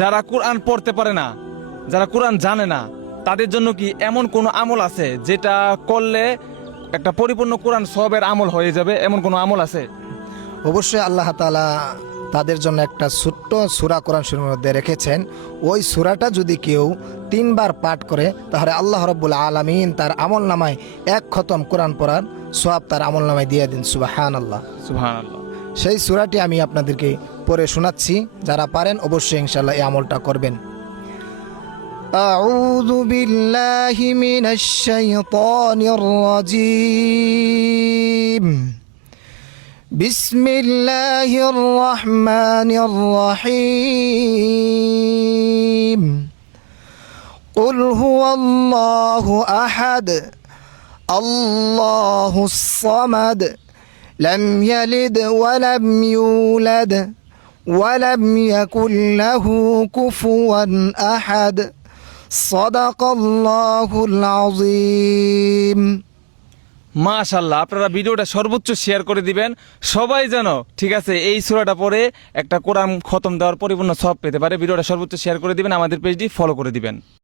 যারা কোরআন পড়তে পারে না, যারা কোরআন জানে না, তাদের জন্য কি এমন কোনো আমল আছে যেটা করলে একটা পরিপূর্ণ কোরআন সবের আমল হয়ে যাবে, এমন কোনো আমল আছে? অবশ্যই আল্লাহ তাআলা তাদের জন্য একটা ছোট্ট সূরা কোরআন শরীফের মধ্যে রেখেছেন। ওই সূরাটা যদি কেউ 3 বার পাঠ করে তাহলে আল্লাহ রাব্বুল আলামিন তার আমল নামায় 1 খতম কোরআন পড়ার সওয়াব তার আমল নামায় দিয়ে দিন। সুবহানাল্লাহ। সুবহানাল্লাহ। সেই সূরাটি আমি আপনাদেরকে পড়ে শোনাচ্ছি, যারা পারেন অবশ্যই ইনশাআল্লাহ এই আমলটা করবেন। আউযু বিল্লাহি মিনাশ শাইতানির রাজীম। বিসমিল্লাহির রহমানির রহিম। কুল হুয়াল্লাহু আহাদ আল্লাহুস সামাদ লাম ইয়ালিদ ওয়া লাম ইউলাদ ওয়া লাম ইয়াকুল লাহু কুফুয়ান আহাদ। সাদাকাল্লাহুল আযীম। মাশাআল্লাহ, আপনারা ভিডিওটা সর্বোচ্চ শেয়ার করে দিবেন, সবাই যেন ঠিক আছে এই সূরাটা পড়ে একটা কোরআন খতম দেওয়ার পরিপূর্ণ সওয়াব পেতে পারে। ভিডিওটা সর্বোচ্চ শেয়ার করে দিবেন, আমাদের পেজটি ফলো করে দিবেন।